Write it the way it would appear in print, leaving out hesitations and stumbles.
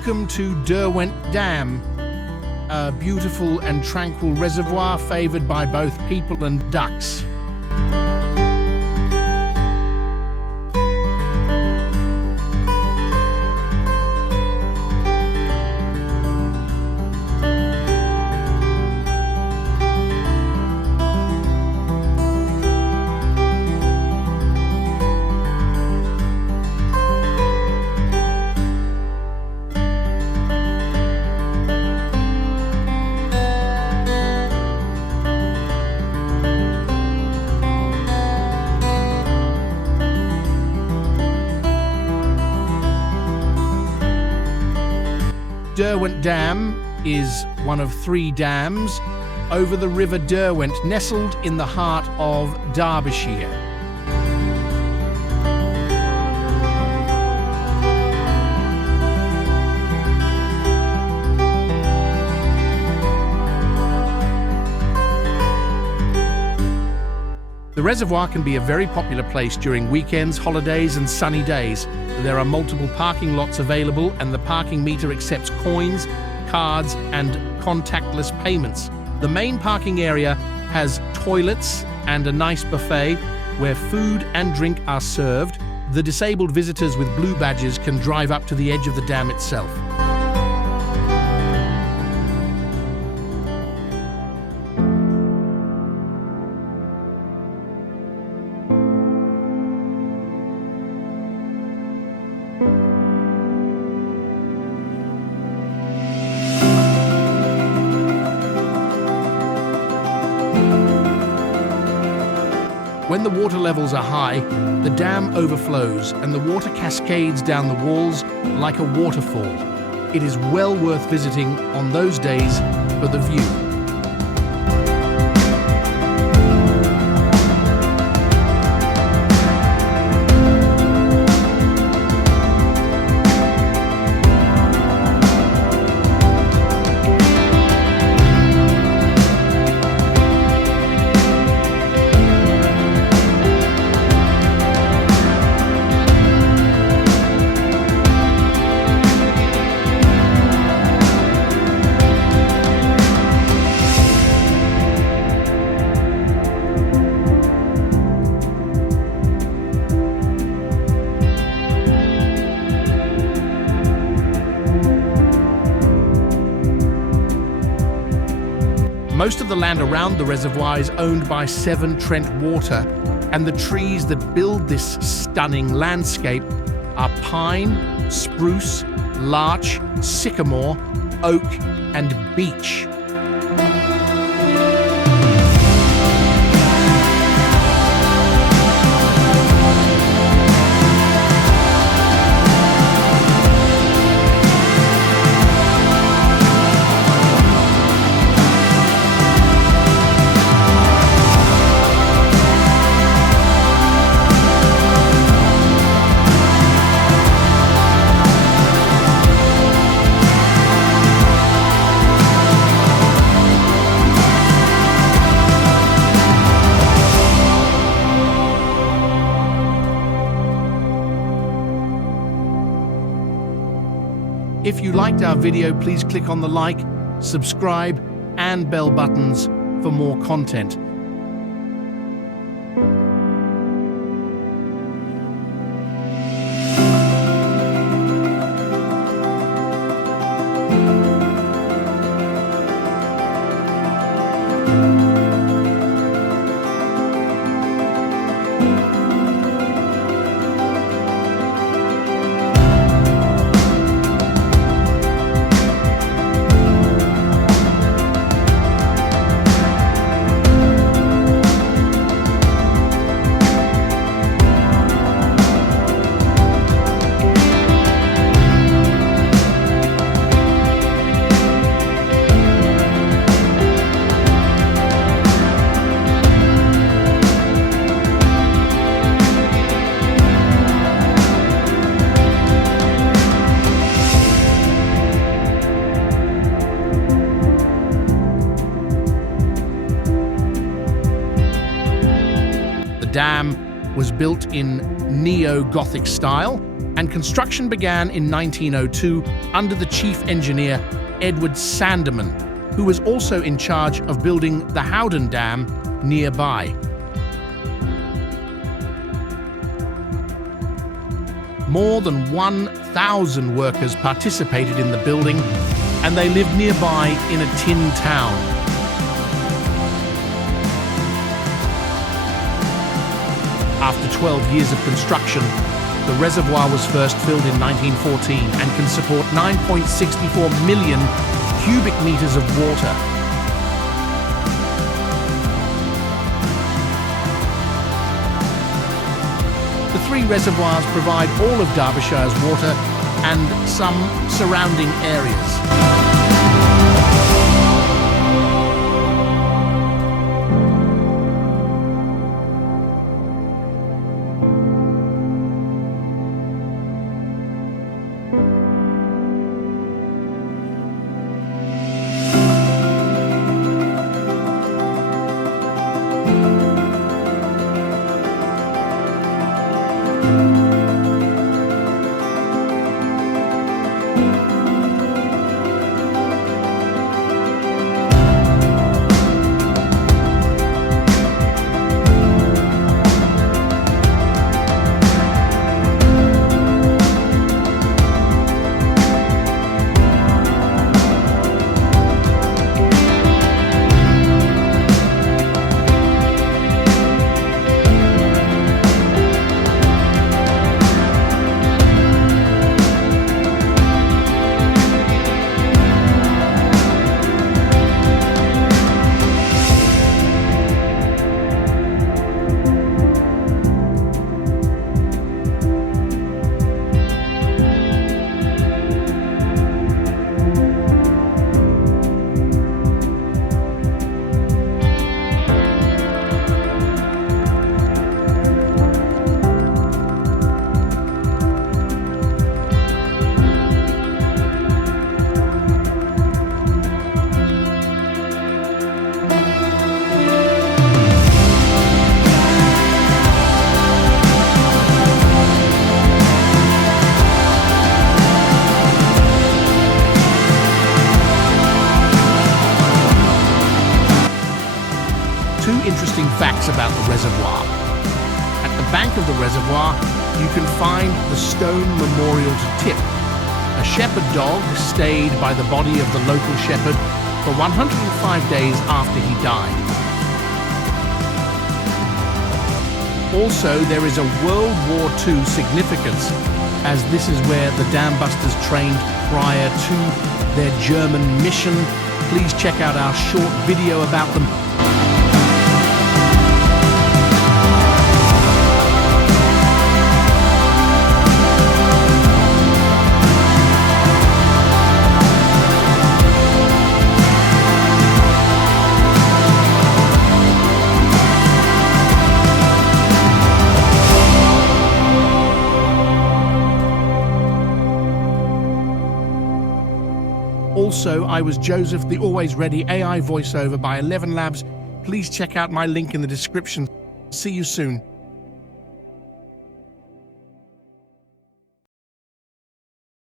Welcome to Derwent Dam, a beautiful and tranquil reservoir favoured by both people and ducks. Derwent Dam is one of 3 dams over the River Derwent, nestled in the heart of Derbyshire. The reservoir can be a very popular place during weekends, holidays and sunny days. There are multiple parking lots available and the parking meter accepts coins, cards and contactless payments. The main parking area has toilets and a nice buffet where food and drink are served. The disabled visitors with blue badges can drive up to the edge of the dam itself. When the water levels are high, the dam overflows and the water cascades down the walls like a waterfall. It is well worth visiting on those days for the view. Most of the land around the reservoir is owned by Severn Trent Water, and the trees that build this stunning landscape are pine, spruce, larch, sycamore, oak, and beech. If you liked our video, please click on the like, subscribe, and bell buttons for more content. The dam was built in neo-Gothic style and construction began in 1902 under the chief engineer Edward Sandeman, who was also in charge of building the Howden Dam nearby. More than 1,000 workers participated in the building, and they lived nearby in a tin town. After 12 years of construction, the reservoir was first filled in 1914 and can support 9.64 million cubic meters of water. The three reservoirs provide all of Derbyshire's water and some surrounding areas. Two interesting facts about the reservoir. At the bank of the reservoir, you can find the stone memorial to Tip. A shepherd dog stayed by the body of the local shepherd for 105 days after he died. Also, there is a World War II significance, as this is where the dam busters trained prior to their German mission. Please check out our short video about them. Also, I was Joseph, the always ready AI voiceover by 11 Labs. Please check out my link in the description. See you soon.